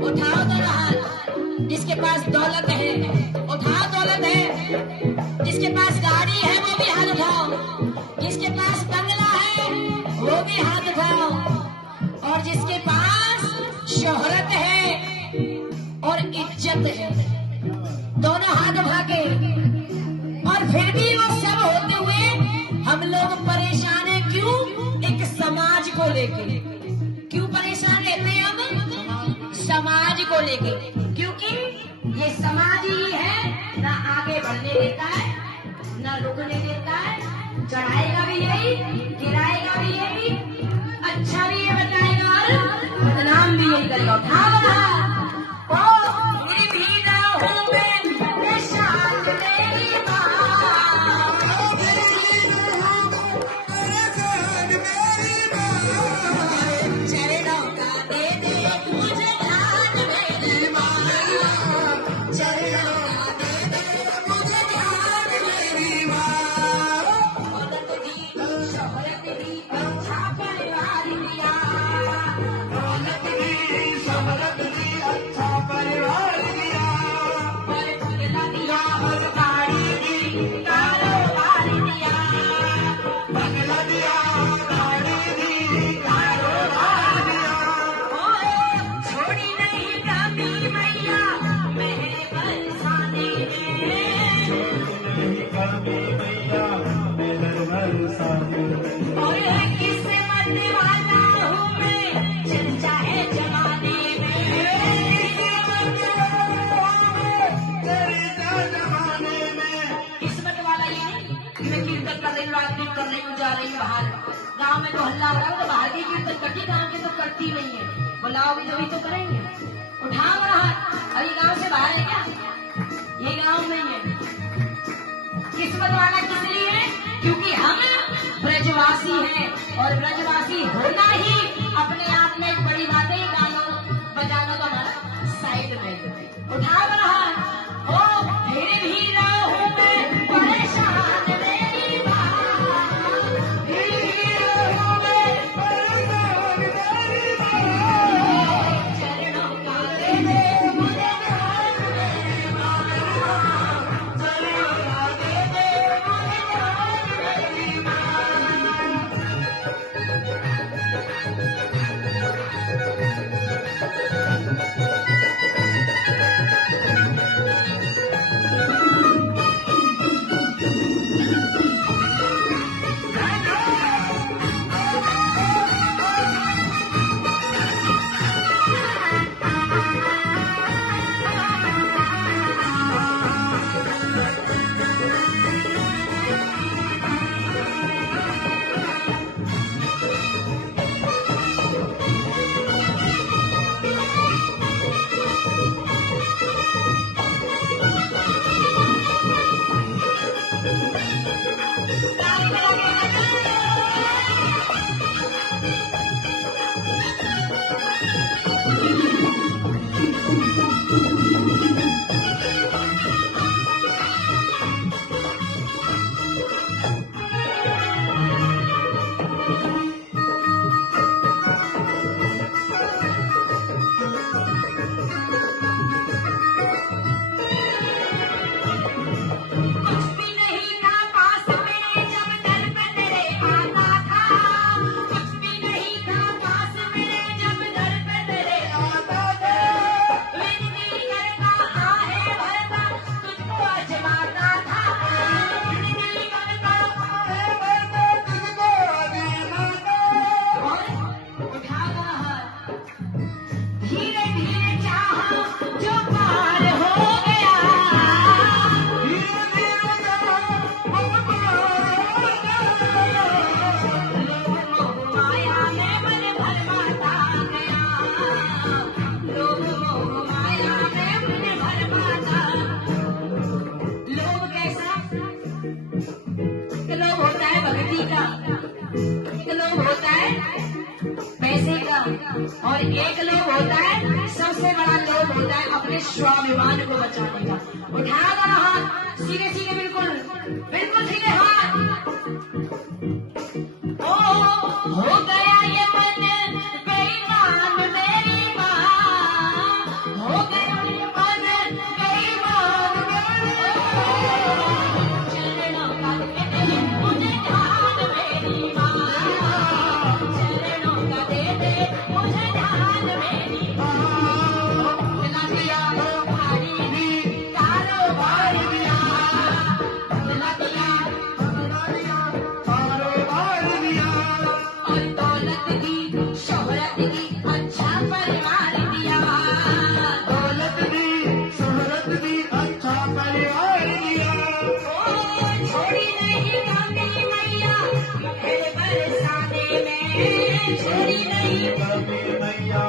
उठाओ तो हाथ, जिसके पास दौलत है उठाओ, दौलत है, जिसके पास गाड़ी है वो भी हाथ उठाओ, जिसके पास बंगला है वो भी हाथ उठाओ, और जिसके पास शोहरत है और इज्जत है दोनों हाथ उठा के। और फिर भी वो सब होते हुए हम लोग परेशान हैं। क्यों? एक समाज को लेके। क्यों परेशान रहते हैं हम? समाज को लेके, क्योंकि ये समाज ही है ना आगे बढ़ने देता है ना रुकने देता है। चढ़ाएगा भी यही, गिराएगा भी यही, अच्छा भी ये बताएगा और बदनाम भी यही करेगा। उठा गाँव में तो हल्ला हो रहा है, तो बाहर की कीर्तन करती, गाँव की तो करती नहीं है। बुलाओगे तभी तो करेंगे। उठाओ हाथ। और ये गाँव से बाहर है क्या? ये गाँव नहीं है। किस्मत वाला किस लिए है? क्योंकि हम ब्रजवासी हैं, और ब्रजवासी होना ही अपने आप में एक बड़ी बात है। गाना बजाना तो हमारा साइड में। उठाओ हाथ। ओ फिर भी रहूं मैं परेशान, एक लोभ होता है पैसे का, और एक लोभ होता है, सबसे बड़ा लोभ होता है अपने स्वाभिमान को बचाने का। उठा दो हाथ सीधे सीधे, बिल्कुल बिल्कुल सीधे हाथ। ओ हो गया ये मन बेईमान मेरी माँ, हो गया ये मन बेईमान चरणों का दे दे मुझे ध्यान मेरी माँ, चरणों का दे दे मुझे ध्यान मेरी माँ। दिला दिया भारी भी कारोबार दिया, दिला दिया कारोबार दिया, और दौलत दी शोहरत दी अच्छा परिवार दिया, दौलत दी शोहरत दी अच्छा परिवार दिया। ओ छोड़ी नहीं कभी मैया मेरे बरसाने में, छोड़ी नहीं कभी मैया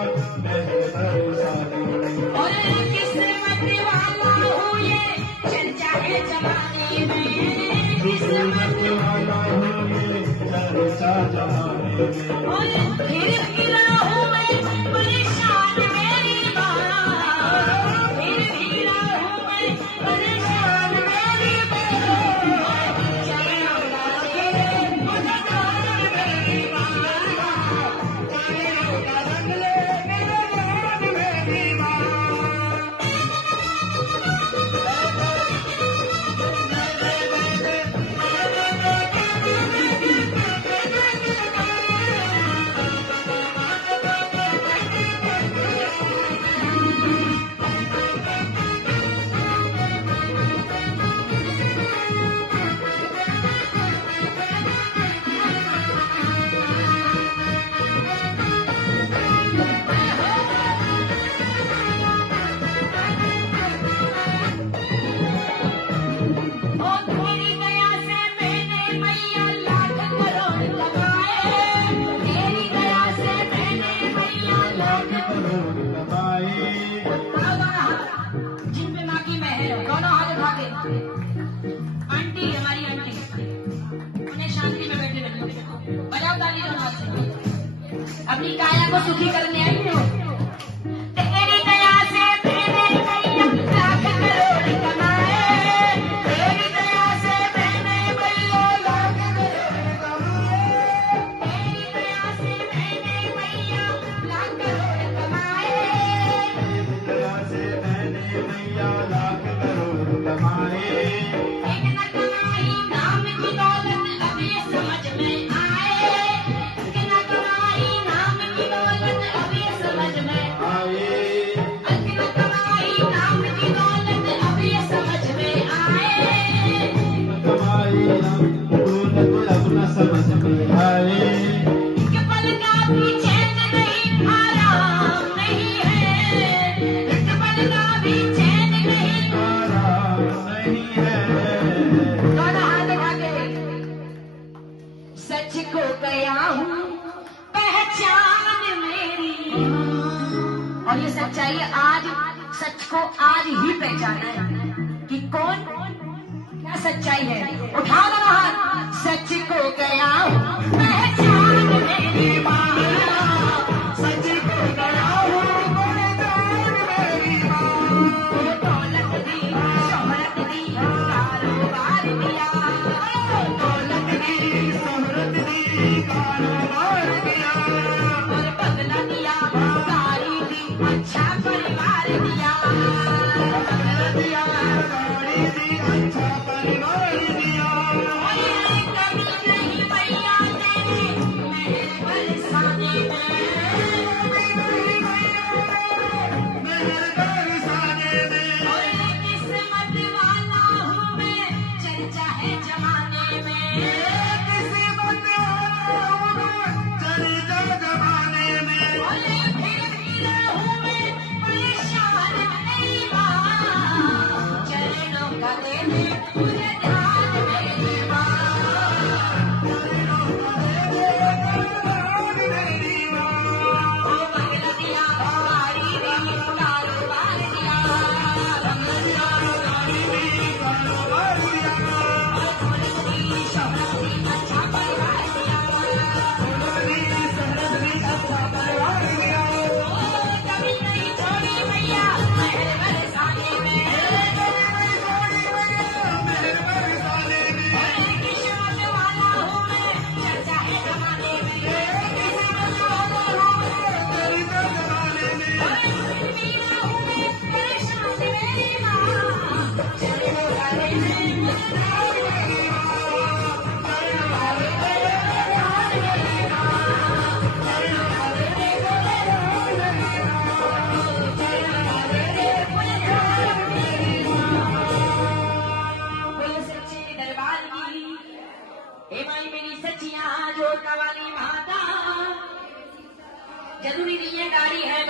मेरे बरसाने में, और किस्मत वाला हूँ ये चर्चा है जमाने में, किस्मत वाला हूँ ये चर्चा जमाने में, और फिर गिरा हूँ मैं परेशान मेरी माँ, फिर गिरा हूँ मैं परेशान मेरी माँ, चरणों का दे मुझे ध्यान मेरी माँ, चरणों का रंग ले मेरे ध्यान मेरी माँ। जिनपे माँ की मेहर हो, दोनों हाथ उठा के। आंटी, हमारी आंटी, उन्हें शांति में बैठे रखो, बजाओ ताली दोनों हाथ से। अपनी काया को सुखी करने आई हो। तेरी दया से मैंने मैया लाख करोड़ कमाए, तेरी दया से मैंने मैया लाख करोड़ कमाए, तेरी दया से मैंने मैया लाख करोड़ कमाए, दया से मैंने मैया लाख करोड़ कमाए। एक न कमाई नाम की दौलत अब ये समझ में आए, एक न कमाई नाम की दौलत अब ये समझ में आए एक न कमाई नाम की दौलत अब ये समझ में आए, कमाई दौलत अब न समझ में आए। एक पल का भी चैन नहीं आराम नहीं है, एक पल का भी चैन नहीं। आराम नहीं है। दोनों हाथ उठा के। सच को गया हूँ पहचान मेरी, और ये सच्चाई आज, सच को आज ही पहचाना है कि कौन क्या सच्चाई है। उठा लो हाथ। सच को गया हूँ पहचान मेरी माँ, सच को गया हूँ पहचान मेरी माँ, दौलत दी शोहरत दी कारोबार दिया, दौलत दी शोहरत दी कारोबार दिया, और बंगला दिया गाड़ी दी अच्छा परिवार दिया, बंगला दिया गाड़ी दी अच्छा परिवार दिया। कभी नहीं मैया तेरे मेरे बरसाने में, मेहर बरसाने में, और किस्मत वाला हूँ मैं चर्चा है जमाने में, किस्मत वाला हूँ मैं मेरी सच्चियां जोता वाली माता जरूरी नहीं है गाड़ी है